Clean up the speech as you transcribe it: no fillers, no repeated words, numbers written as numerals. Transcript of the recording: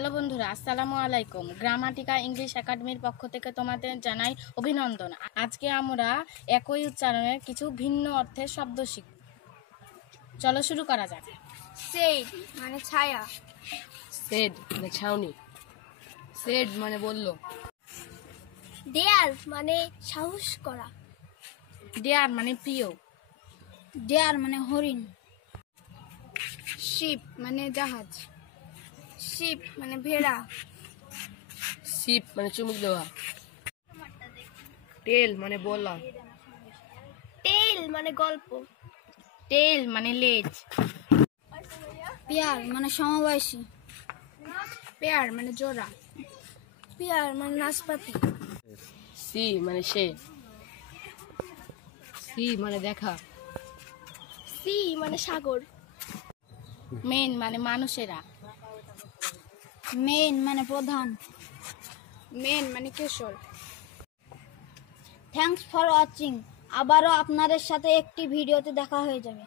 Hello বন্ধুরা, আসসালামু আলাইকুম। গ্রামাটিকা ইংলিশ একাডেমির পক্ষ থেকে তোমাদের জানাই অভিনন্দন। আজকে আমরা একই উচ্চারণের কিছু ভিন্ন অর্থের শব্দ শিখব। চলো শুরু করা যাক। শেড মানে ছায়া। শেড মানে ছাউনি। শেড মানে বলল। ডেয়ার মানে সাহস করা। ডেয়ার মানে প্রিয়। ডেয়ার মানে হরিণ। শিপ মানে জাহাজ। শিপ মানে ভেড়া। শিপ মানে চুমুক দেওয়া। টেল মানে বলা। টেল মানে গল্প। টেল মানে লেজ। পেয়ার মানে সমবয়সী। পেয়ার মানে জোড়া। পেয়ার মানে নাশপাতি। সি মানে সে। সি মানে দেখা। সি মানে সাগর। মেন মানে মানুষেরা। মেন মানে প্রধান। মেন মানে কেশর। Thanks for watching. আবারও আপনাদের সাথে একটি ভিডিওতে দেখা হয়ে যাবে।